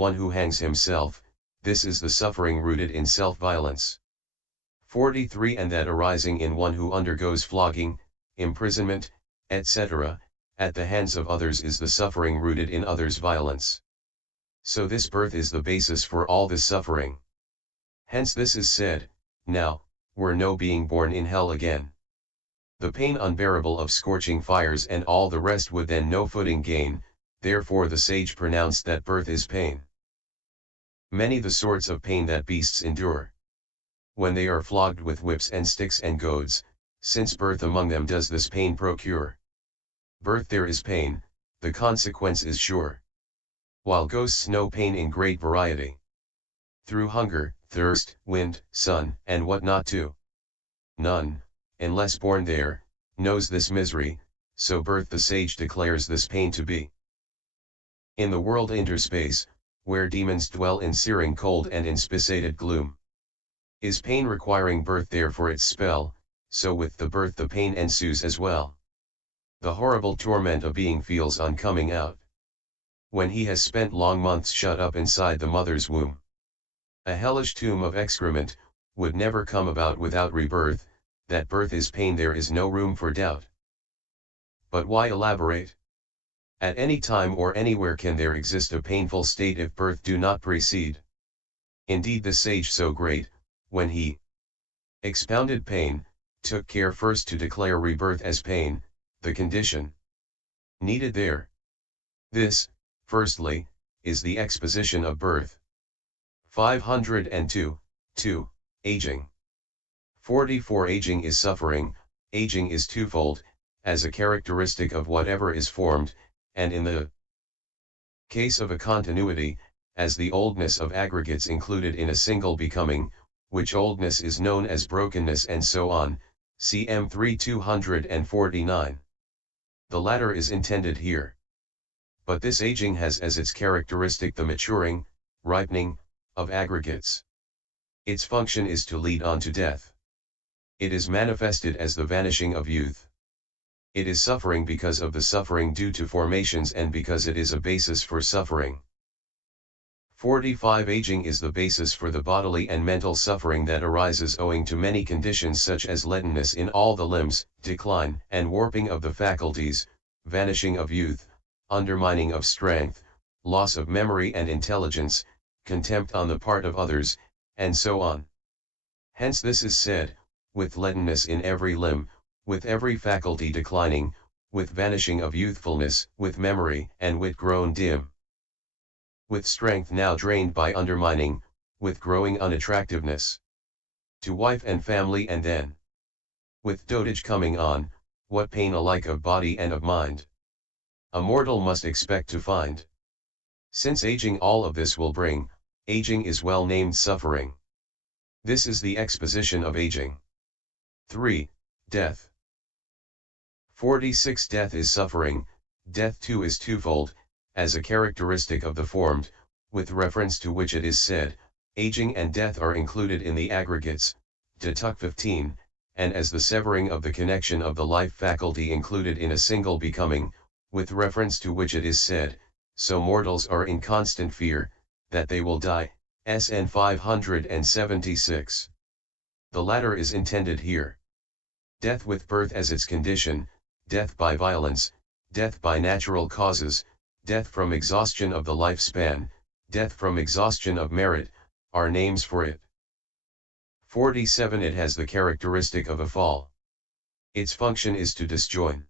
one who hangs himself, this is the suffering rooted in self-violence. 43 And that arising in one who undergoes flogging, imprisonment, etc., at the hands of others is the suffering rooted in others' violence. So this birth is the basis for all this suffering. Hence this is said, now, were no being born in hell again. The pain unbearable of scorching fires and all the rest would then no footing gain, therefore the sage pronounced that birth is pain. Many the sorts of pain that beasts endure, when they are flogged with whips and sticks and goads, since birth among them does this pain procure. Birth there is pain, the consequence is sure. While ghosts know pain in great variety, through hunger, thirst, wind, sun, and what not too. None, unless born there, knows this misery, so birth the sage declares this pain to be. In the world interspace, where demons dwell in searing cold and inspissated gloom, is pain requiring birth there for its spell, so with the birth the pain ensues as well. The horrible torment a being feels on coming out, when he has spent long months shut up inside the mother's womb. A hellish tomb of excrement, would never come about without rebirth, that birth is pain there is no room for doubt. But why elaborate? At any time or anywhere can there exist a painful state if birth do not precede. Indeed the sage so great, when he expounded pain, took care first to declare rebirth as pain, the condition needed there. This, firstly, is the exposition of birth. 502, 2. Aging. 44 Aging is suffering. Aging is twofold, as a characteristic of whatever is formed, and in the case of a continuity, as the oldness of aggregates included in a single becoming, which oldness is known as brokenness and so on, cm 3249. The latter is intended here. But this aging has as its characteristic the maturing, ripening, of aggregates. Its function is to lead on to death. It is manifested as the vanishing of youth. It is suffering because of the suffering due to formations and because it is a basis for suffering. 45 Aging is the basis for the bodily and mental suffering that arises owing to many conditions such as leadenness in all the limbs, decline and warping of the faculties, vanishing of youth, undermining of strength, loss of memory and intelligence, contempt on the part of others, and so on. Hence this is said, with leadenness in every limb, with every faculty declining, with vanishing of youthfulness, with memory and wit grown dim, with strength now drained by undermining, with growing unattractiveness to wife and family, and then with dotage coming on, what pain alike of body and of mind a mortal must expect to find. Since aging all of this will bring, aging is well named suffering. This is the exposition of aging. 3. Death. 46 Death is suffering. Death too is twofold, as a characteristic of the formed, with reference to which it is said, aging and death are included in the aggregates, Detuk 15, and as the severing of the connection of the life faculty included in a single becoming, with reference to which it is said, so mortals are in constant fear, that they will die, SN 576. The latter is intended here. Death with birth as its condition, death by violence, death by natural causes, death from exhaustion of the lifespan, death from exhaustion of merit, are names for it. 47 It has the characteristic of a fall. Its function is to disjoin.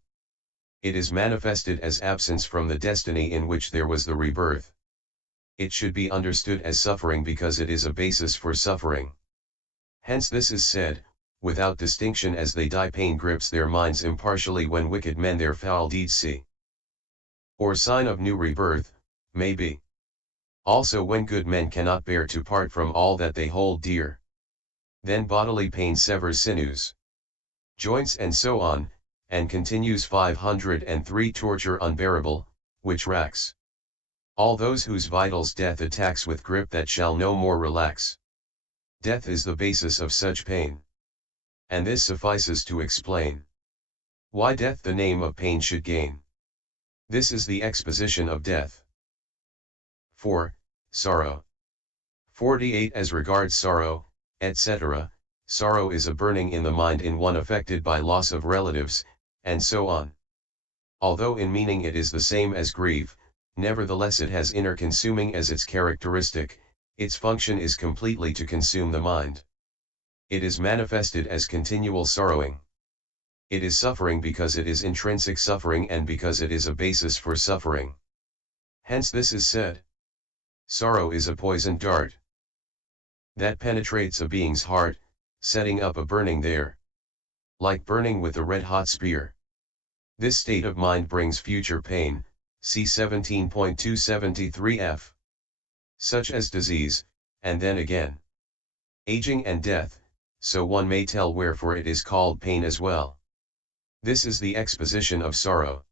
It is manifested as absence from the destiny in which there was the rebirth. It should be understood as suffering because it is a basis for suffering. Hence this is said, without distinction as they die pain grips their minds impartially when wicked men their foul deeds see. Or sign of new rebirth, may be. Also when good men cannot bear to part from all that they hold dear. Then bodily pain severs sinews, joints and so on, and continues 503 Torture unbearable, which racks all those whose vitals death attacks with grip that shall no more relax. Death is the basis of such pain. And this suffices to explain why death the name of pain should gain. This is the exposition of death. 4. sorrow. 48 As regards sorrow, etc., sorrow is a burning in the mind in one affected by loss of relatives, and so on. Although in meaning it is the same as grief, nevertheless it has inner consuming as its characteristic, its function is completely to consume the mind. It is manifested as continual sorrowing. It is suffering because it is intrinsic suffering and because it is a basis for suffering. Hence this is said. Sorrow is a poisoned dart that penetrates a being's heart, setting up a burning there, like burning with a red-hot spear. This state of mind brings future pain, see 17.273f, such as disease, and then again aging and death, so one may tell wherefore it is called pain as well. This is the exposition of sorrow.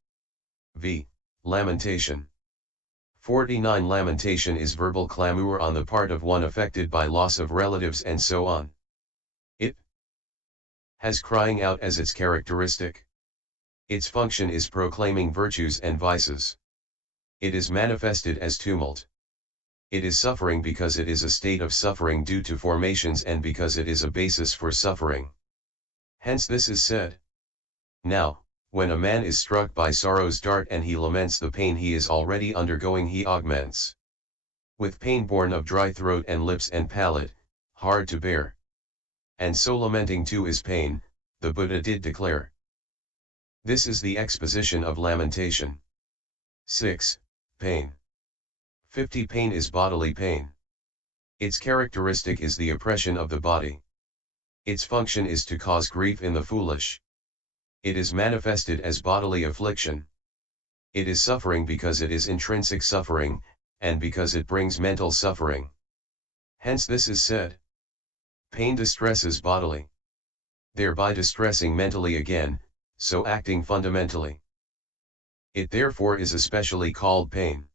v. Lamentation. 49 Lamentation is verbal clamor on the part of one affected by loss of relatives and so on. It has crying out as its characteristic. Its function is proclaiming virtues and vices. It is manifested as tumult. It is suffering because it is a state of suffering due to formations and because it is a basis for suffering. Hence this is said. Now, when a man is struck by sorrow's dart and he laments the pain he is already undergoing, he augments with pain born of dry throat and lips and palate, hard to bear. And so lamenting too is pain, the Buddha did declare. This is the exposition of lamentation. 6. Pain. 50 Pain is bodily pain. Its characteristic is the oppression of the body. Its function is to cause grief in the foolish. It is manifested as bodily affliction. It is suffering because it is intrinsic suffering, and because it brings mental suffering. Hence this is said. Pain distresses bodily, thereby distressing mentally again, so acting fundamentally. It therefore is especially called pain.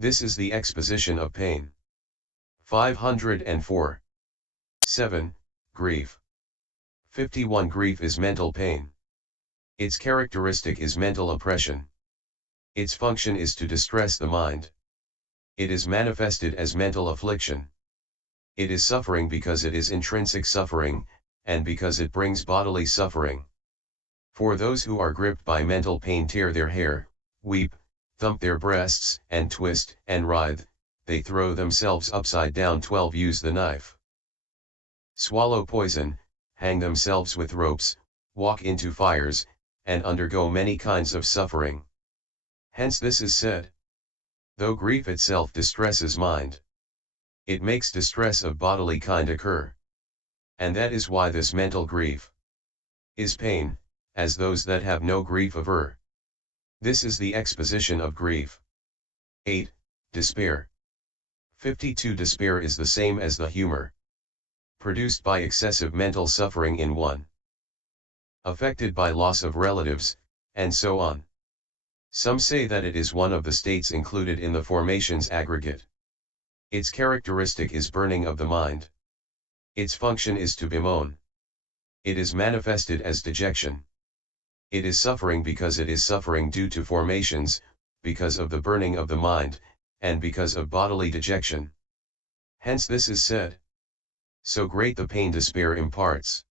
This is the exposition of pain. 504. 7. Grief. 51 Grief is mental pain. Its characteristic is mental oppression. Its function is to distress the mind. It is manifested as mental affliction. It is suffering because it is intrinsic suffering, and because it brings bodily suffering. For those who are gripped by mental pain tear their hair, weep, thump their breasts, and twist, and writhe, they throw themselves upside down 12 use the knife, swallow poison, hang themselves with ropes, walk into fires, and undergo many kinds of suffering. Hence this is said. Though grief itself distresses mind, it makes distress of bodily kind occur. And that is why this mental grief is pain, as those that have no grief aver. This is the exposition of grief. 8. Despair. 52 Despair is the same as the humor produced by excessive mental suffering in one affected by loss of relatives, and so on. Some say that it is one of the states included in the formations aggregate. Its characteristic is burning of the mind. Its function is to bemoan. It is manifested as dejection. It is suffering because it is suffering due to formations, because of the burning of the mind, and because of bodily dejection. Hence this is said. So great the pain despair imparts.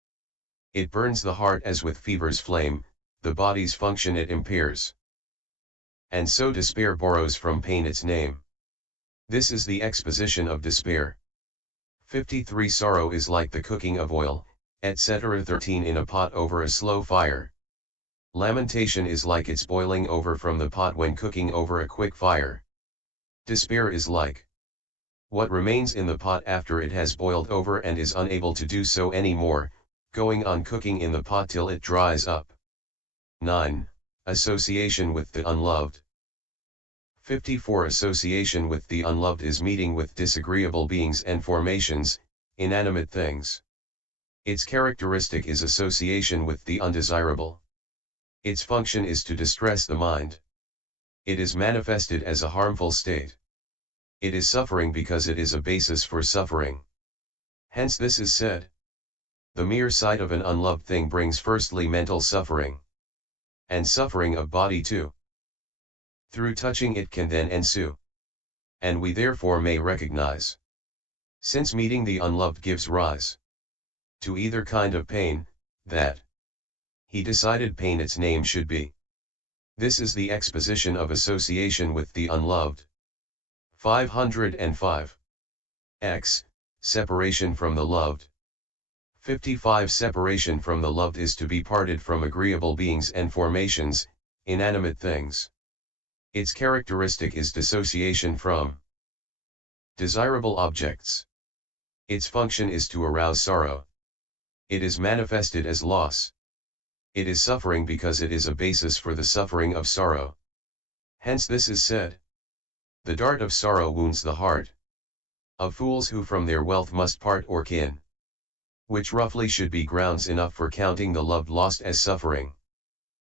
It burns the heart as with fever's flame, the body's function it impairs. And so despair borrows from pain its name. This is the exposition of despair. 53 Sorrow is like the cooking of oil, etc. 13 In a pot over a slow fire. Lamentation is like its boiling over from the pot when cooking over a quick fire. Despair is like what remains in the pot after it has boiled over and is unable to do so anymore, going on cooking in the pot till it dries up. 9. Association with the unloved. 54 Association with the unloved is meeting with disagreeable beings and formations, inanimate things. Its characteristic is association with the undesirable. Its function is to distress the mind. It is manifested as a harmful state. It is suffering because it is a basis for suffering. Hence this is said. The mere sight of an unloved thing brings firstly mental suffering, and suffering of body too. Through touching it can then ensue and we therefore may recognize. Since meeting the unloved gives rise to either kind of pain, that he decided pain its name should be. This is the exposition of association with the unloved. 505. X. Separation from the loved. 55. Separation from the loved is to be parted from agreeable beings and formations, inanimate things. Its characteristic is dissociation from desirable objects. Its function is to arouse sorrow. It is manifested as loss. It is suffering because it is a basis for the suffering of sorrow. Hence this is said. The dart of sorrow wounds the heart of fools who from their wealth must part or kin. Which roughly should be grounds enough for counting the loved lost as suffering.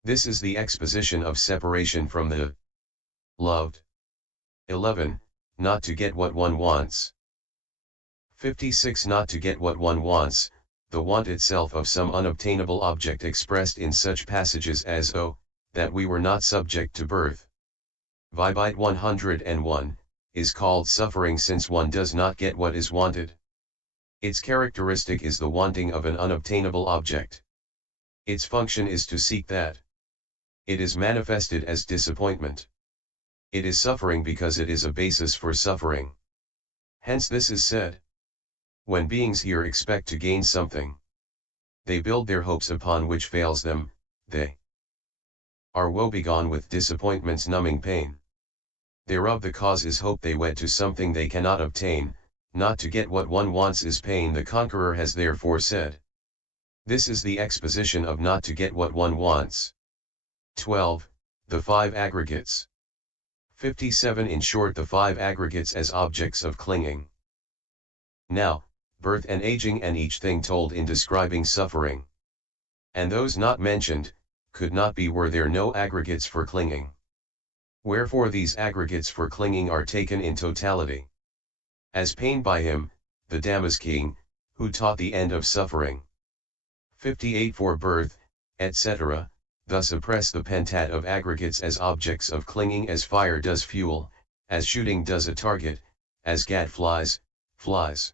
This is the exposition of separation from the loved. 11. Not to get what one wants. 56. Not to get what one wants, the want itself of some unobtainable object expressed in such passages as "Oh, that we were not subject to birth." Vibite 101, is called suffering since one does not get what is wanted. Its characteristic is the wanting of an unobtainable object. Its function is to seek that. It is manifested as disappointment. It is suffering because it is a basis for suffering. Hence this is said. When beings here expect to gain something, they build their hopes upon which fails them, they are woebegone with disappointment's numbing pain. Thereof the cause is hope they wed to something they cannot obtain, not to get what one wants is pain. The conqueror has therefore said. This is the exposition of not to get what one wants. 12. The five aggregates. 57. In short, the five aggregates as objects of clinging. Now, birth and aging and each thing told in describing suffering, and those not mentioned, could not be were there no aggregates for clinging. Wherefore these aggregates for clinging are taken in totality. As pain by him, the Damascene, who taught the end of suffering. 58. For birth, etc., thus oppress the pentat of aggregates as objects of clinging as fire does fuel, as shooting does a target, as gadflies, flies,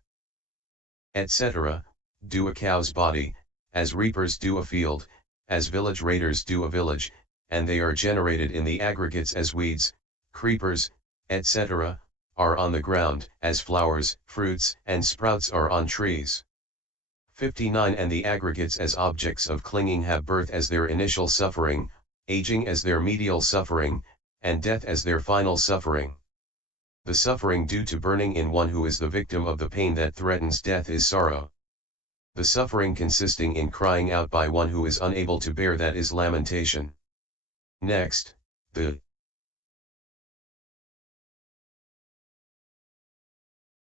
etc., do a cow's body, as reapers do a field, as village raiders do a village, and they are generated in the aggregates as weeds, creepers, etc., are on the ground, as flowers, fruits, and sprouts are on trees. 59. And the aggregates as objects of clinging have birth as their initial suffering, aging as their medial suffering, and death as their final suffering. The suffering due to burning in one who is the victim of the pain that threatens death is sorrow. The suffering consisting in crying out by one who is unable to bear that is lamentation. Next, the